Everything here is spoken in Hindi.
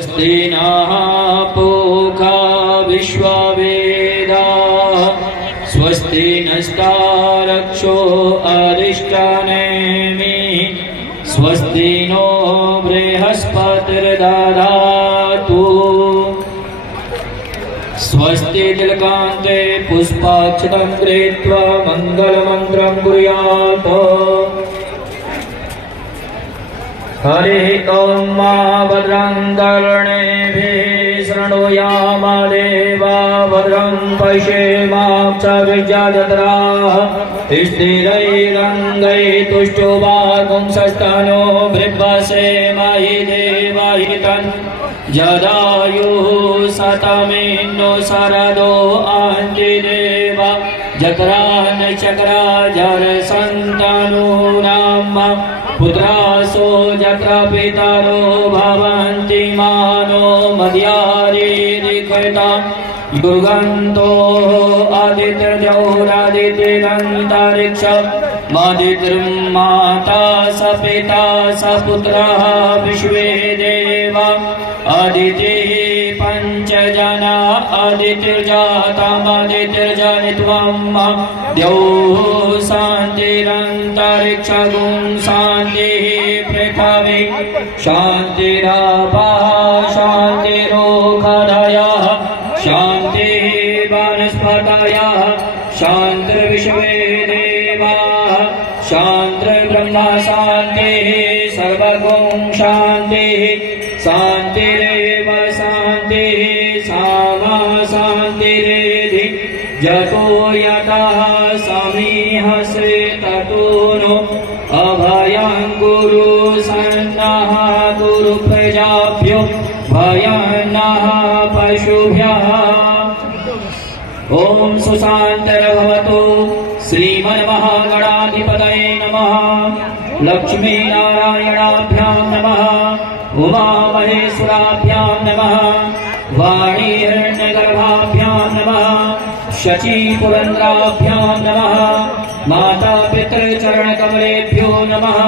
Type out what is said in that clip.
स्वस्ति नः पूषा विश्ववेदाः स्वस्ति नस्तारक्षो अरिष्टनेमिः स्वस्ति नो बृहस्पतिर्दधातु स्वस्ति तिलकान्ते पुष्पाक्षतं कृत्वा मङ्गलमन्त्रं कुर्यात्। हरिः ॐ मा भद्रं कर्णेभिः शृणुयाम देवा भद्रं पश्येमाक्षभिर्यजत्राः स्थिरैरङ्गैः तुष्टुवागुंसस्तनो बृहस्पतिर्महि देवहितं जदायुः शतमिन्दु शरदो अन्तिदेवा जत्रा नक्षत्रा जरसन्तनूनां पुत्रासो यत्र पितरो भवन्ति मानो मद्यारीरिकृता युगन्तो आदित्यजौरादित्यरन्तरिक्ष मादितृमाता स पिता स पुत्रः विश्वे देवा अदितिः पञ्चजना अदितिर्जातमदितिर्जनित्वं द्यौः शान्तिरन्तरिक्षगुं शान्तिः पृथिवी शान्तिरापः शान्तिरोषधयः शान्तिः वनस्पतयः शान्तिर्विश्वे देवाः शान्तिर्ब्रह्म शान्तिः सर्वगुं शान्तिः शान्तिरेव शान्तिः सामा शान्तिरेधि जतो यतः समीहसे ततो नो अभयं गुरु सन्नः गुरु प्रजाभ्यो भयन्नः पशुभ्यः। ॐ सुशान्तिर्भवतु। श्रीमन्महागणाधिपतये नमः। लक्ष्मीनारायणाभ्यां नमः। उमामहेश्वराभ्यां नमः। वाणीहिरण्यगर्भाभ्यां नमः। शचीपुरन्द्राभ्यां नमः। माता पितृचरणकमलेभ्यो नमः।